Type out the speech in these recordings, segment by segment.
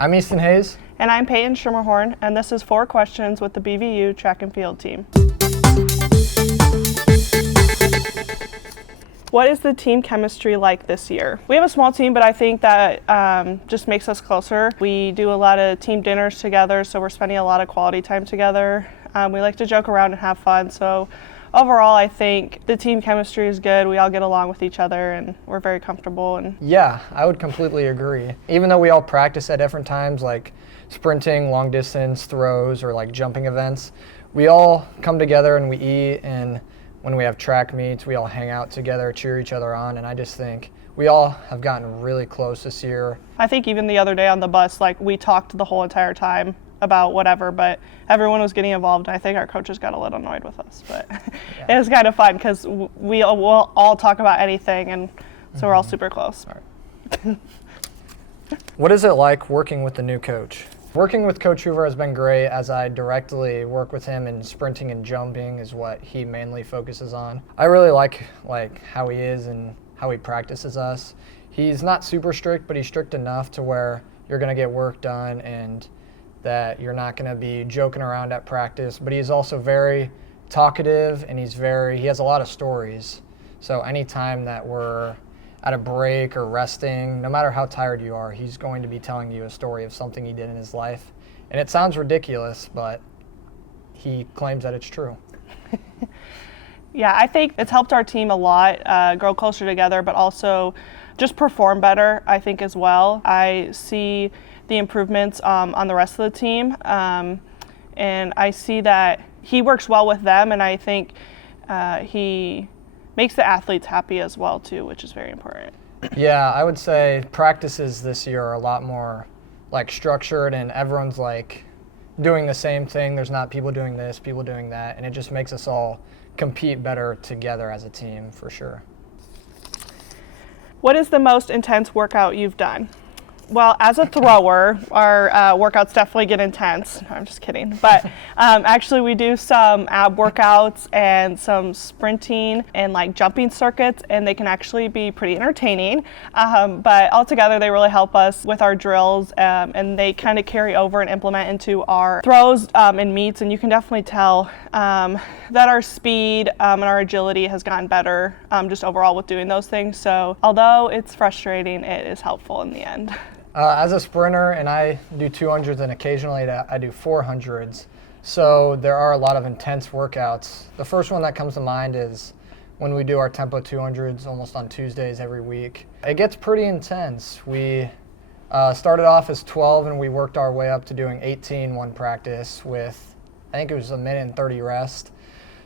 I'm Easton Hayes. And I'm Peyton Schermerhorn, and this is 4 Questions with the BVU Track and Field team. What is the team chemistry like this year? We have a small team, but I think that just makes us closer. We do a lot of team dinners together, so we're spending a lot of quality time together. We like to joke around and have fun, so overall I think the team chemistry is good. We all get along with each other and we're very comfortable. Yeah, I would completely agree. Even though we all practice at different times, like sprinting, long distance, throws, or like jumping events, we all come together and we eat, and when we have track meets, we all hang out together, cheer each other on, and I just think we all have gotten really close this year. I think even the other day on the bus, like we talked the whole entire time about whatever, but everyone was getting involved, and I think our coaches got a little annoyed with us, but yeah. It was kind of fun because we'll all talk about anything, and so we're all super close. All right. What is it like working with the new coach? Working with Coach Hoover has been great, as I directly work with him, and sprinting and jumping is what he mainly focuses on. I really like how he is and how he practices us. He's not super strict, but he's strict enough to where you're going to get work done and that you're not going to be joking around at practice. But he's also very talkative, and he has a lot of stories. So anytime that we're at a break or resting, no matter how tired you are, he's going to be telling you a story of something he did in his life. And it sounds ridiculous, but he claims that it's true. Yeah, I think it's helped our team a lot, grow closer together, but also just perform better, I think, as well. I see the improvements on the rest of the team, and I see that he works well with them, and I think he makes the athletes happy as well too, which is very important. Yeah, I would say practices this year are a lot more like structured, and everyone's like doing the same thing. There's not people doing this, people doing that, and it just makes us all compete better together as a team, for sure. What is the most intense workout you've done? Well, as a thrower, our workouts definitely get intense. No, I'm just kidding. But actually, we do some ab workouts and some sprinting and like jumping circuits, and they can actually be pretty entertaining. But altogether, they really help us with our drills, and they kind of carry over and implement into our throws and meets. And you can definitely tell that our speed and our agility has gotten better just overall with doing those things. So although it's frustrating, it is helpful in the end. As a sprinter, and I do 200s, and occasionally I do 400s, so there are a lot of intense workouts. The first one that comes to mind is when we do our tempo 200s almost on Tuesdays every week. It gets pretty intense. We started off as 12, and we worked our way up to doing 18 one practice with, I think it was 1:30 rest.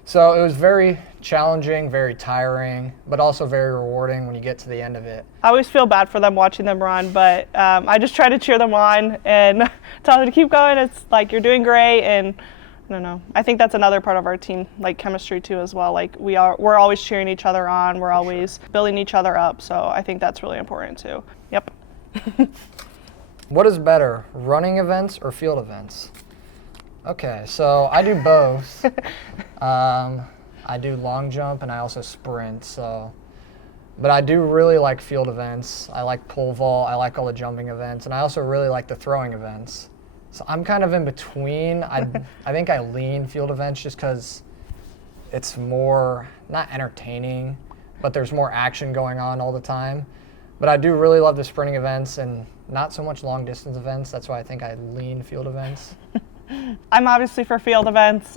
So it was very challenging, very tiring, but also very rewarding when you get to the end of it. I always feel bad for them watching them run, but I just try to cheer them on and tell them to keep going. It's like, you're doing great, and I don't know. I think that's another part of our team, like chemistry too as well. Like we're always cheering each other on. We're always building each other up. So I think that's really important too. Yep. What is better, running events or field events? Okay, so I do both. I do long jump and I also sprint. But I do really like field events. I like pole vault. I like all the jumping events, and I also really like the throwing events. So I'm kind of in between. I think I lean field events just because it's more not entertaining, but there's more action going on all the time. But I do really love the sprinting events and not so much long distance events. That's why I think I lean field events. I'm obviously for field events.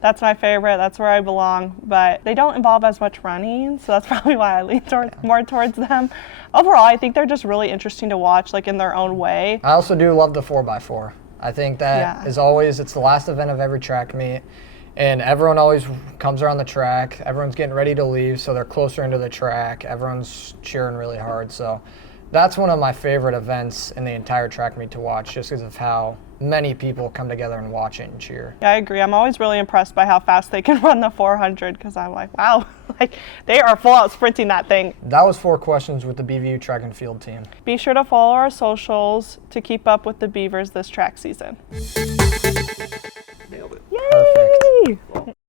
That's my favorite. That's where I belong. But they don't involve as much running, so that's probably why I lean more towards them. Overall, I think they're just really interesting to watch, like in their own way. I also do love the 4x4. I think that is always, it's the last event of every track meet, and everyone always comes around the track. Everyone's getting ready to leave, so they're closer into the track. Everyone's cheering really hard. So that's one of my favorite events in the entire track meet to watch, just because of how many people come together and watch it and cheer. Yeah, I agree. I'm always really impressed by how fast they can run the 400, because I'm like, wow, like they are full out sprinting that thing. That was 4 questions with the BVU Track and Field team. Be sure to follow our socials to keep up with the Beavers this track season. Nailed it. Yay! Perfect.